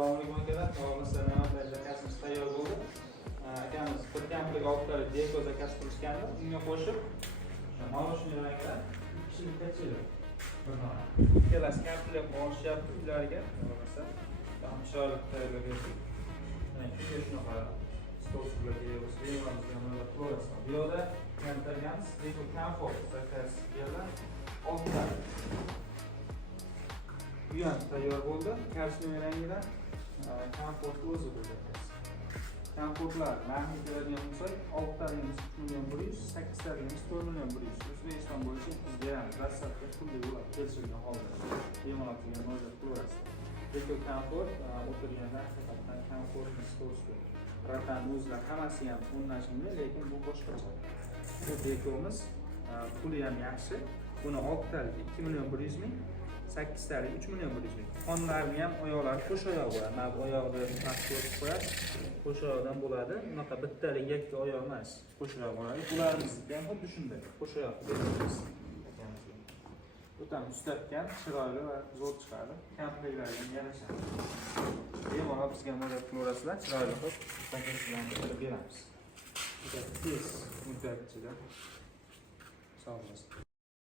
Assalomu alaykum akalar. Navbatdagi zakazimiz tayyor bo'ldi. Akamiz bir kamplik 6 ta deko zakaz qilishgandi. Unga qo'shib молочный rangda 2 kishilik pecheva. Ikkalasi kamplik olishyapti uylariga. Ham chiroyli tayyorlab berdik. Shunga shunaqa stol stullarga bemalolga mana ko'rasiz. Bu yerda keltirganmiz deko komfort zakaz bergan 6 ta. Bu ham tayyor bo'ldi. Karshnoy rangida komfort o'zi bo'ldi. Komfortlar narxini beradigan bo'lsak, 6 taligimiz 3.100.000, 8 taligimiz 4.100.000. O'zbekiston bo'yicha biz beramiz. Dastlabki pulli yo'llar kelishilgan holda bemalol degan murojaat qilaverasiz. Deko komfort o'tirganda haqiqatan komfortni stolsi. Ratan o'zlar hammasi ham o'rnashimli, lekin bu boshqacha. Bu dekomiz puli ham yaxshi. Buni 6 talik 2.100.000, 8 talik 3.100.000. Xonlarni ham oyoqlari qo'sh oyoq bo'ladi. Mana bu oyoqni pastga qo'yasiz. Qo'sh oyoqdan bo'ladi. Bunaqa bittalik yakka oyoq emas. Qo'sh oyoq bo'ladi. Ularimizni ham xuddi shunday qo'sh oyoq beramiz. O'tam mustahkam, chiroyli va zo'r chiqadi. Kampliklarga yarashadi. Bemalol bizga murojaat qilaverasizlar, chiroyli qilib zakazlarni beramiz. Tez muddat ichida sog' bo'ling.